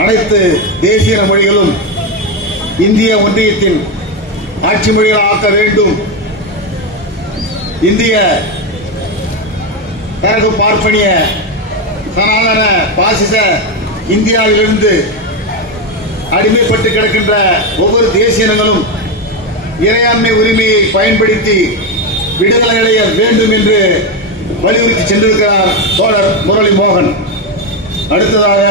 அனைத்து தேசிய மொழிகளும் இந்திய ஒன்றியத்தின் ஆட்சி மொழிகள் ஆக்க வேண்டும். இந்திய கரகு பார்ப்பனிய சனாதன பாசிச இந்தியாவிலிருந்து அடிமைப்பட்டு கிடக்கின்ற ஒவ்வொரு தேசிய இனங்களும் இறையாண்மை உரிமையை பயன்படுத்தி விடுதலை அடைய வேண்டும் என்று வலியுறுத்தி சென்றிருக்கிறார் தோழர் முரளி மோகன். அடுத்ததாக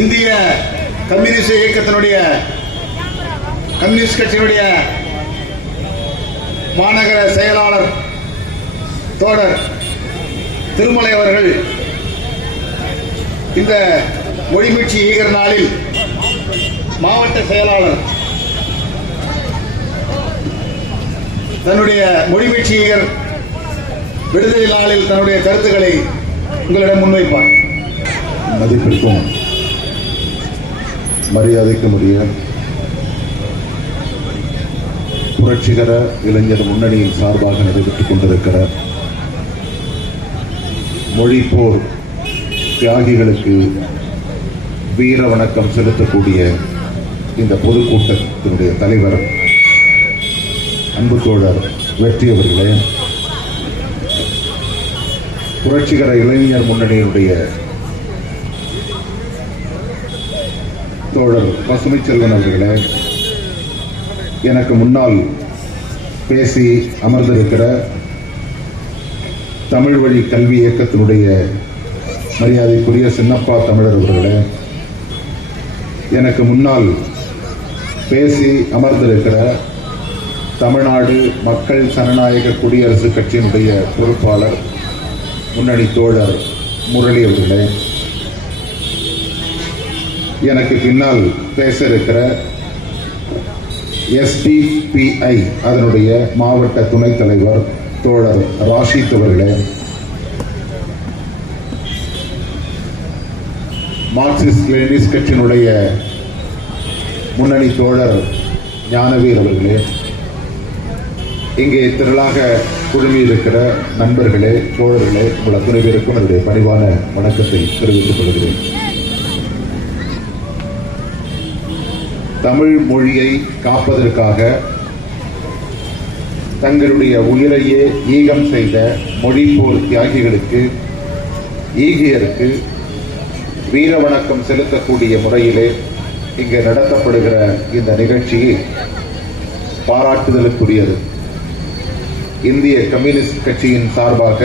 இந்திய கம்யூனிஸ்ட் இயக்கத்தினுடைய கம்யூனிஸ்ட் கட்சியினுடைய மாநகர செயலாளர் தோழர் திருமலை அவர்கள் இந்த மொழிமீட்சி ஈகர் நாளில் மாவட்ட செயலாளர் தன்னுடைய மொழிமீட்சி ஈகர் விடுதலை நாளில் தன்னுடைய கருத்துக்களை உங்களிடம் முன்வைப்பார். மதிப்பிற்கும் மரியாதைக்கும் உரிய புரட்சிகர இளைஞர் முன்னணியின் சார்பாக நடைபெற்றுக் கொண்டிருக்கிற மொழி போர் தியாகிகளுக்கு வீர வணக்கம் செலுத்தக்கூடிய இந்த பொதுக்கூட்டத்தினுடைய தலைவர் அன்பு தோழர் வெற்றி அவர்களே, புரட்சிகர இளைஞர் முன்னணியினுடைய தோழர் பசுமை செல்வன் அவர்களே, எனக்கு முன்னால் பேசி அமர்ந்திருக்கிற தமிழ் வழி கல்வி இயக்கத்தினுடைய மரியாதைக்குரிய சின்னப்பா தமிழர் அவர்களே, எனக்கு முன்னால் பேசி அமர்ந்திருக்கிற தமிழ்நாடு மக்கள் ஜனநாயக குடியரசு கட்சியினுடைய பொறுப்பாளர் முன்னணி தோழர் முரளி அவர்களே, எனக்கு பின்னால் பேச இருக்கிற SDPI அதனுடைய மாவட்ட துணைத் தலைவர் தோழர் ராஷித் அவர்களே, மார்க்சிஸ்ட் லெனினிஸ்ட் கட்சியினுடைய முன்னணி தோழர் ஞானவீர் அவர்களே, இங்கே திரளாக குழுமி இருக்கிற நண்பர்களே, தோழர்களே, உங்கள் அத்துணை பேருக்கும் என்னுடைய பணிவான வணக்கத்தை தெரிவித்துக் கொள்கிறேன். தமிழ் மொழியை காப்பதற்காக தங்களுடைய உயிரையே ஈகம் செய்த மொழி போர் தியாகிகளுக்கு, ஈகியருக்கு வீர வணக்கம் செலுத்தக்கூடிய முறையிலே இங்கே நடத்தப்படுகிற இந்த நிகழ்ச்சியை பாராட்டுதலுக்குரியது. இந்திய கம்யூனிஸ்ட் கட்சியின் சார்பாக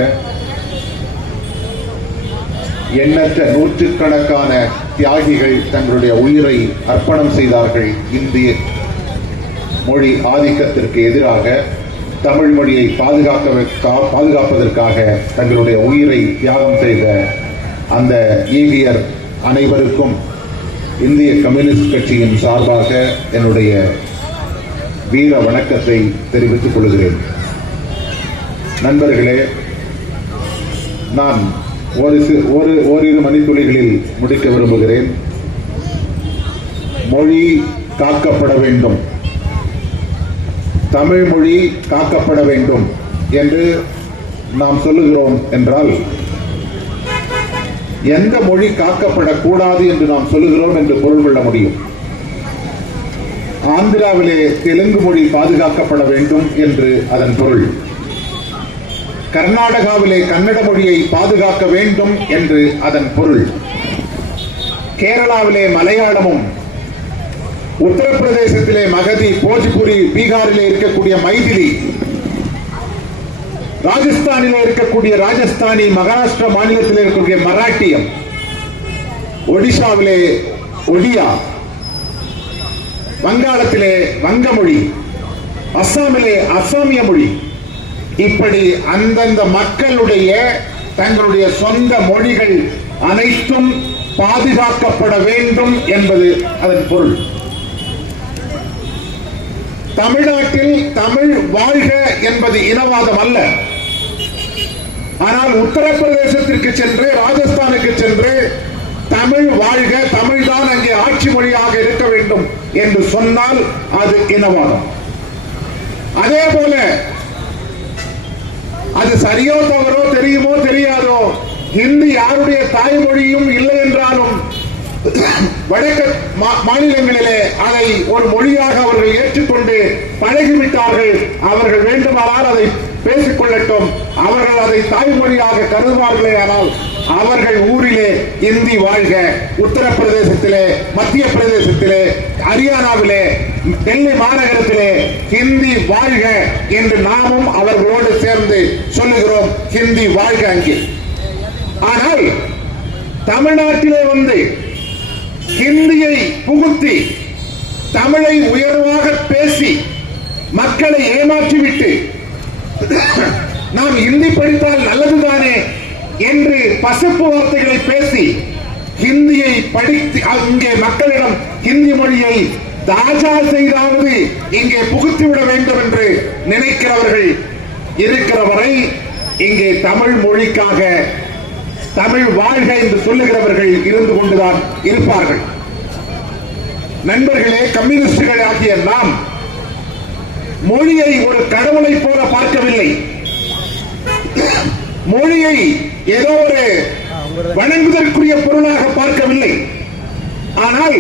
எண்ணற்ற நூற்றுக்கணக்கான தியாகிகள் தங்களுடைய உயிரை அர்ப்பணம் செய்தார்கள். இந்திய மொழி ஆதிக்கத்திற்கு எதிராக தமிழ் மொழியை பாதுகாப்பதற்காக தங்களுடைய உயிரை தியாகம் செய்த அந்த ஈகியர் அனைவருக்கும் இந்திய கம்யூனிஸ்ட் கட்சியின் சார்பாக என்னுடைய வீர வணக்கத்தை தெரிவித்துக் கொள்கிறேன். நண்பர்களே, நான் ஓரிரு மணித்துளிகளில் முடிக்க விரும்புகிறேன். மொழி காக்கப்பட வேண்டும், தமிழ் மொழி காக்கப்பட வேண்டும் என்று நாம் சொல்லுகிறோம் என்றால், எந்த மொழி காக்கப்படக்கூடாது என்று நாம் சொல்லுகிறோம் என்று பொருள் கொள்ள முடியும். ஆந்திராவிலே தெலுங்கு மொழி பாதுகாக்கப்பட வேண்டும் என்று அதன் பொருள். கர்நாடகாவிலே கன்னட மொழியை பாதுகாக்க வேண்டும் என்று அதன் பொருள். கேரளாவிலே மலையாளமும், உத்தரப்பிரதேசத்திலே மகதி, போஜ்புரி, பீகாரிலே இருக்கக்கூடிய மைதிலி, ராஜஸ்தானிலே இருக்கக்கூடிய ராஜஸ்தானி, மகாராஷ்டிரா மாநிலத்தில் இருக்கக்கூடிய மராட்டியம், ஒடிஷாவிலே ஒடியா, வங்காளத்திலே வங்க மொழி, அஸ்ஸாமிலே அஸ்ஸாமிய மொழி, இப்படி அந்தந்த மக்களுடைய தங்களுடைய சொந்த மொழிகள் அனைத்தும் பாதுகாக்கப்பட வேண்டும் என்பது அதன் பொருள். தமிழ்நாட்டில் தமிழ் வாழ்க என்பது இனவாதம் அல்ல. ஆனால் உத்தரப்பிரதேசத்திற்கு சென்று, ராஜஸ்தானுக்கு சென்று தமிழ் வாழ்க, தமிழ்தான் அங்கே ஆட்சி மொழியாக இருக்க வேண்டும் என்று சொன்னால் அது இனவாதம். அதே போல அது சரியோ தவறோ, தெரியுமோ தெரியாதோ, ஹிந்தி தாய்மொழியும் இல்லை என்றாலும் வடக்கு மாநிலங்களிலே அதை ஒரு மொழியாக அவர்கள் ஏற்றுக்கொண்டு பழகிவிட்டார்கள். அவர்கள் வேண்டுமானால் அதை பேசிக் கொள்ளட்டும். அவர்கள் அதை தாய்மொழியாக கருதுவார்களே, ஆனால் அவர்கள் ஊரிலே இந்தி வாழ்க, உத்தரப்பிரதேசத்திலே, மத்திய பிரதேசத்திலே, ஹரியானாவிலே, டெல்லி மாநகரத்திலே ஹிந்தி வாழ்க என்று நாமும் அவர்களோடு சேர்ந்து சொல்லுகிறோம், ஹிந்தி வாழ்க அங்கே. ஆனால் தமிழ்நாட்டிலே வந்து ஹிந்தியை புகுத்தி தமிழை உயர்வாக பேசி மக்களை ஏமாற்றிவிட்டு நாம் ஹிந்தி படித்தால் நல்லதுதானே என்று பசப்பு வார்த்தைகளை பேசி ஹிந்தியை படித்து இங்கே மக்களிடம் ஹிந்தி மொழியை தாஜா செய்தாவது இங்கே புகுத்திவிட வேண்டும் என்று நினைக்கிறவர்கள் இருக்கிற வரை இங்கே தமிழ் மொழிக்காக தமிழ் வாழ்க என்று சொல்லுகிறவர்கள் இருந்து கொண்டுதான் இருப்பார்கள். நண்பர்களே, கம்யூனிஸ்டுகள் ஆகிய நாம் மொழியை ஒரு கடவுளை போல பார்க்கவில்லை. மொழியை ஏதோ ஒரு வணங்குவதற்குரிய பொருளாக பார்க்கவில்லை. ஆனால்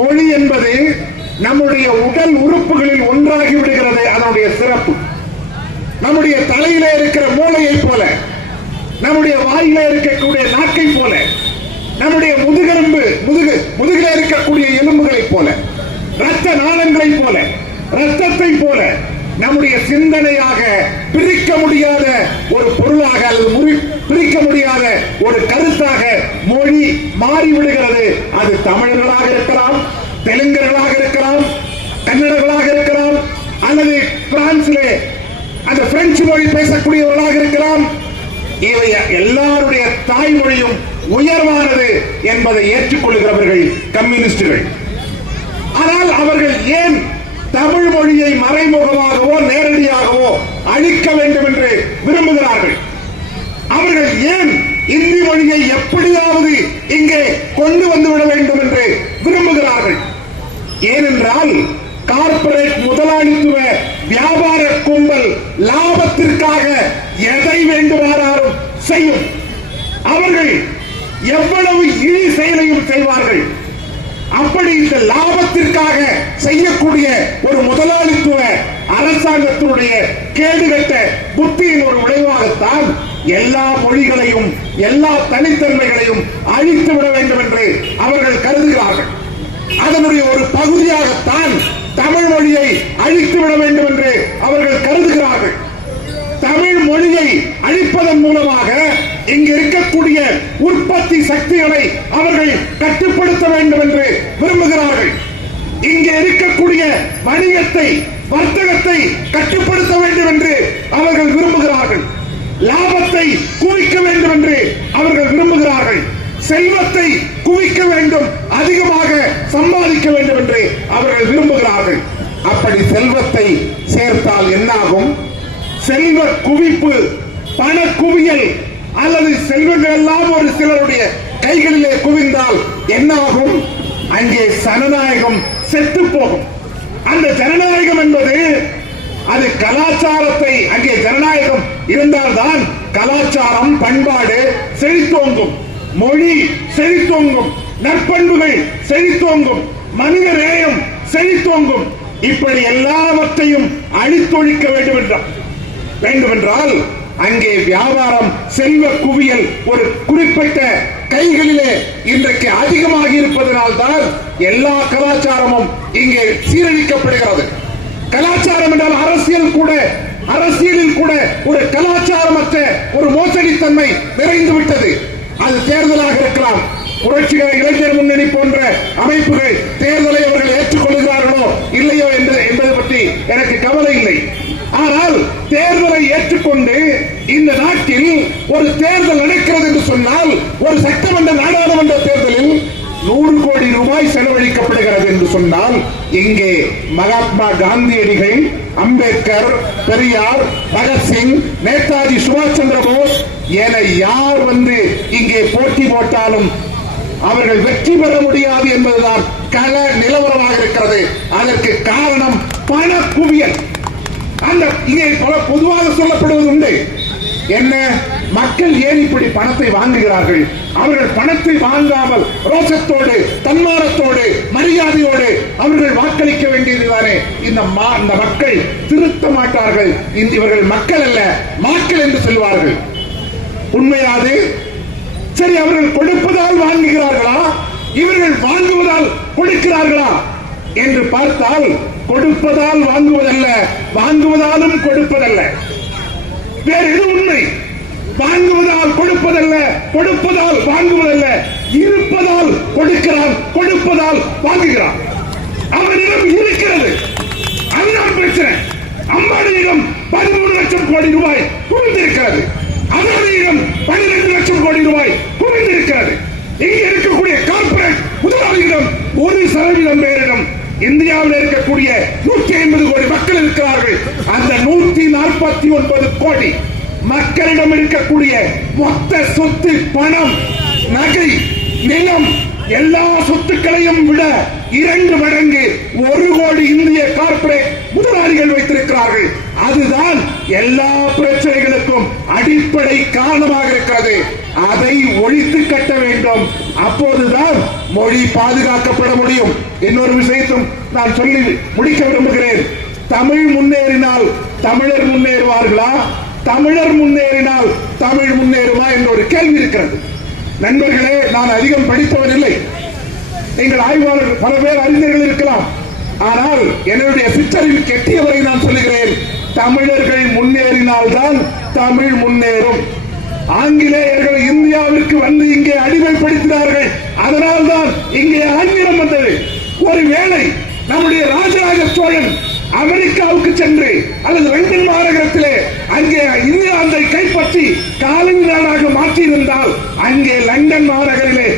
மொழி என்பது நம்முடைய உடல் உறுப்புகளில் ஒன்றாகி விடுகிறது. அதனுடைய சிறப்பு நம்முடைய தலையிலே இருக்கிற மூளையை போல, நம்முடைய வாயில இருக்கக்கூடிய நாக்கை போல, நம்முடைய முதுகில இருக்கக்கூடிய எலும்புகளை போல, இரத்த நாளங்களை போல, இரத்தத்தை போல நம்முடைய சிந்தனையாக பிரிக்க முடியாத ஒரு பொருளாக அல்லது பிரிக்க முடியாத ஒரு கருத்தாக மொழி மாறிவிடுகிறது. அது தமிழர்களாக இருக்கலாம், தெலுங்கர்களாக இருக்கலாம், கன்னடர்களாக இருக்கலாம், அல்லது பிரான்சிலே அந்த பிரெஞ்சு மொழி பேசக்கூடியவர்களாக இருக்கலாம். இவை எல்லாருடைய தாய்மொழியும் உயர்வானது என்பதை ஏற்றுக்கொள்கிறவர்கள் கம்யூனிஸ்டுகள். ஆனால் அவர்கள் ஏன் தமிழ் மொழியை மறைமுகமாகவோ நேரடியாகவோ அழிக்க வேண்டும் என்று விரும்புகிறார்கள்? அவர்கள் ஏன் இந்தி மொழியை எப்படியாவது இங்கே கொண்டு வந்துவிட வேண்டும் என்று விரும்புகிறார்கள்? ஏனென்றால் கார்ப்பரேட் முதலாளித்துவ வியாபார கும்பல் லாபத்திற்காக எதை வேண்டுமானாலும் செய்யும். அவர்கள் எவ்வளவு இழி செயலையும் செய்வார்கள். அப்படி இந்த லாபத்திற்காக செய்யக்கூடிய ஒரு முதலாளித்துவ அரசாங்கத்தினுடைய கேடுகட்ட புத்தியின் ஒரு விளைவாகத்தான் எல்லா மொழிகளையும் எல்லா தனித்தன்மைகளையும் அழித்து விட வேண்டும் என்று அவர்கள் கருதுகிறார்கள். அதனுடைய ஒரு பகுதியாகத்தான் தமிழ் மொழியை அழித்து விட வேண்டும் என்று அவர்கள் கருதுகிறார்கள். தமிழ் மொழியை அழிப்பதன் மூலமாக இங்கு இருக்கக்கூடிய உற்பத்தி சக்திகளை அவர்கள் கட்டுப்படுத்த வேண்டும் என்று விரும்புகிறார்கள். இங்கே இருக்கக்கூடிய வணிகத்தை, வர்த்தகத்தை கட்டுப்படுத்த வேண்டும் என்று அவர்கள் விரும்புகிறார்கள். லாபத்தை குவிக்க வேண்டும் என்று அவர்கள் விரும்புகிறார்கள். செல்வத்தை குவிக்க வேண்டும், அதிகமாக சம்பாதிக்க வேண்டும் என்று அவர்கள் விரும்புகிறார்கள். அப்படி செல்வத்தை சேர்த்தால் என்னாகும்? செல்வ குவிப்பு, பண குவியல் அல்லது செல்வங்கள் எல்லாம் ஒரு சிலருடைய கைகளிலே குவிந்தால் என்னாகும்? அங்கே ஜனநாயகம் செத்து போகும். அந்த ஜனநாயகம் என்பது அது கலாச்சாரத்தை, அங்கே ஜனநாயகம் இருந்தால்தான் கலாச்சாரம், பண்பாடு செழித்தோங்கும், மொழி செழித்தோங்கும், நற்பண்புகள் செழித்தோங்கும், மனித நேயம் செழித்தோங்கும். இப்படி எல்லாவற்றையும் அழித்தொழிக்க வேண்டுமென்றால் அங்கே வியாபாரம், செல்வ குவியல் ஒரு குறிப்பிட்ட கைகளிலே இன்றைக்கு அதிகமாக இருப்பதனால் தான் எல்லா கலாச்சாரமும் இங்கே சீரழிக்கப்படுகிறது. கலாச்சாரம் என்றால் அரசியலில் கூட ஒரு கலாச்சாரமற்ற ஒரு மோசடித்தன்மை நிறைந்து விட்டது. அது தேர்தலாக இருக்கலாம். புரட்சிகர இளைஞர் முன்னணி போன்ற அமைப்புகள் தேர்தலை அவர்கள் ஏற்றுக்கொள்கிறார்களோ இல்லையோ என்பது பற்றி எனக்கு கவலை இல்லை. ஆனால் தேர்தலை ஏற்றுக்கொண்டு இந்த நாட்டில் ஒரு தேர்தல் நடக்கிறது என்று சொன்னால், ஒரு சட்டமன்ற நாடாளுமன்ற தேர்தலில் 100 கோடி ரூபாய் செலவழிக்கப்படுகிறது என்று சொன்னால், இங்கே மகாத்மா காந்தியடிகள், அம்பேத்கர், பெரியார், பகத்சிங், நேதாஜி சுபாஷ் சந்திர போஸ் என யார் வந்து இங்கே போட்டி போட்டாலும் அவர்கள் வெற்றி பெற முடியாது என்பதுதான் கள நிலவரமாக இருக்கிறது. அதற்கு காரணம் பண குவியல். அந்த இங்கே பொதுவாக சொல்லப்படுவது உண்டு, என்ன மக்கள் ஏன் இப்படி பணத்தை வாங்குகிறார்கள்? அவர்கள் பணத்தை வாங்காமல் ரோஷத்தோடு, தன்மானத்தோடு, மரியாதையோடு அவர்கள் வாக்களிக்க வேண்டியதுதானே. இந்த மக்கள் திருத்த மாட்டார்கள். இவர்கள் மக்கள் அல்ல, மாக்கள் என்று சொல்வார்கள். உண்மையாது? சரி, அவர்கள் கொடுப்பதால் வாங்குகிறார்களா, இவர்கள் வாங்குவதால் கொடுக்கிறார்களா என்று பார்த்தால் கொடுப்பதால் வாங்குவதல்ல, வாங்குவதாலும் கொடுப்பதல்ல. வேறு எது உண்மை? வாங்குவதால் கொடுப்பதல்ல, கொடுப்பதால் வாங்குவதல்ல. இருப்பதால் கொடுக்கிறான், கொடுப்பதால் வாங்குகிறான். அவரிடம் இருக்கிறது, அதுதான் பிரச்சனை. அம்பானியிடம் 13 லட்சம் கோடி ரூபாய் குவிந்திருக்கிறது, அதானியிடம் 12 லட்சம் கோடி ரூபாய் குவிந்திருக்கிறது. இங்கே இருக்கக்கூடிய கார்ப்பரேட் முதலாளிகளிடம் 1% பேரிடம் இந்தியாவில் இருக்கக்கூடிய 150 கோடி மக்கள் இருக்கிறார்கள். அந்த 149 கோடி மக்களிடம் இருக்கக்கூடிய மொத்த சொத்து, பணம், நகை, நிலம், எல்லா சொத்துக்களையும் விட 2 மடங்கு 1 கோடி இந்திய கார்ப்பரேட் முதலாளிகள் வைத்திருக்கிறார்கள். அதுதான் எல்லா பிரச்சனைகளுக்கும் அடிப்படை காரணமாக இருக்கிறது. அதை ஒழித்து கட்ட வேண்டும். அப்போதுதான் மொழி பாதுகாக்கப்பட முடியும். இன்னொரு விஷயத்தும் நான் சொல்லி முடிக்க விரும்புகிறேன். தமிழ் முன்னேறினால் தமிழர் முன்னேறுவார்களா, தமிழர் முன்னேறினால் தமிழ் முன்னேறுமா என்ற ஒரு கேள்வி இருக்கிறது. நண்பர்களே, நான் அதிகம் படித்தவன் இல்லை. எங்கள் ஆய்வாளர்கள் பல பேர் அறிஞர்கள் இருக்கலாம். ஆனால் என்னுடைய சிற்றறிவு கெட்டியவரை நான் சொல்லுகிறேன். தமிழர்கள் முன்னேறினால்தான் தமிழ் முன்னேறும். ஆங்கிலேயர்கள் இந்தியாவிற்கு வந்து இங்கே அடிமைப்படுத்தினார்கள். அதனால்தான் இங்கே ஆங்கிலம் வந்தது. ஒருவேளை நம்முடைய ராஜராஜ சோழன் அமெரிக்காவுக்கு சென்று அல்லது லண்டன் மாநகரத்திலே அங்கே இங்கிலாந்தை கைப்பற்றி காலனி நாடாக மாற்றியிருந்தால் அங்கே லண்டன் மாநகரிலே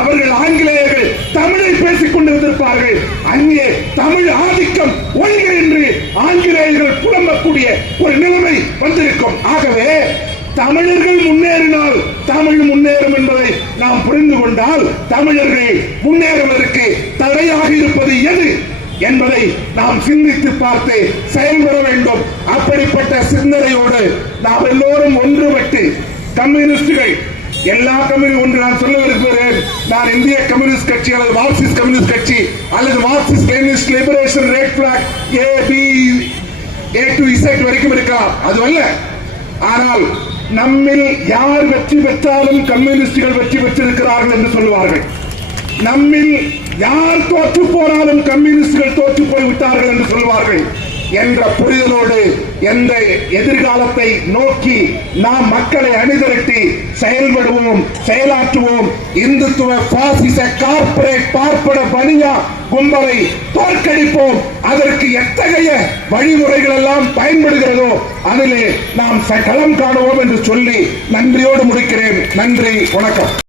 அவர்கள் ஆங்கிலேயர்கள் தமிழை பேசிக் கொண்டிருந்திருப்பார்கள். அங்கே தமிழ் ஆதிக்கம் ஒழிக என்று ஆங்கிலேயர்கள் புலம்பக்கூடிய ஒரு நிலைமை வந்திருக்கும். ஆகவே தமிழர்கள் முன்னேறினால் தமிழ் முன்னேறும் என்பதை நாம் புரிந்து கொண்டால் தமிழர்கள் முன்னேறுவதற்கு தடையாக இருப்பது எது என்பதை நாம் சிந்தித்து பார்த்து செயல்பட வேண்டும். அப்படிப்பட்ட சிந்தனையோடு நாம் எல்லோரும் ஒன்றுபட்டு கம்யூனிஸ்டுகள், எல்லா கம்யூனிஸ்ட் ஒன்று நான் சொல்ல விரும்புகிறேன். நான் இந்திய கம்யூனிஸ்ட் கட்சி அல்லது மார்க்சிஸ்ட் கம்யூனிஸ்ட் கட்சி அல்லது Marxist Leninist liberation red flag A to Z வரைக்கும் இருக்கலாம், அதுவல்ல. ஆனால் நம்மில் யார் வெற்றி பெற்றாலும் கம்யூனிஸ்டுகள் வெற்றி பெற்றிருக்கிறார்கள் என்று சொல்லுவார்கள். நம்மில் யார் தோற்று போனாலும் கம்யூனிஸ்டுகள் தோற்று போய்விட்டார்கள் என்று சொல்வார்கள் என்ற புரிதலோடு எந்த எதிர்காலத்தை நோக்கி நாம் மக்களை அணிதிரட்டி செயல்படுவோம், செயலாற்றுவோம். இந்துத்துவ பாசிச கார்ப்பரேட் பார்ப்பன பனியா கும்பலை தோற்கடிப்போம். அதற்கு எத்தகைய வழிமுறைகள் எல்லாம் பயன்படுகிறதோ அதிலே நாம் களம் காணுவோம் என்று சொல்லி நன்றியோடு முடிக்கிறேன். நன்றி, வணக்கம்.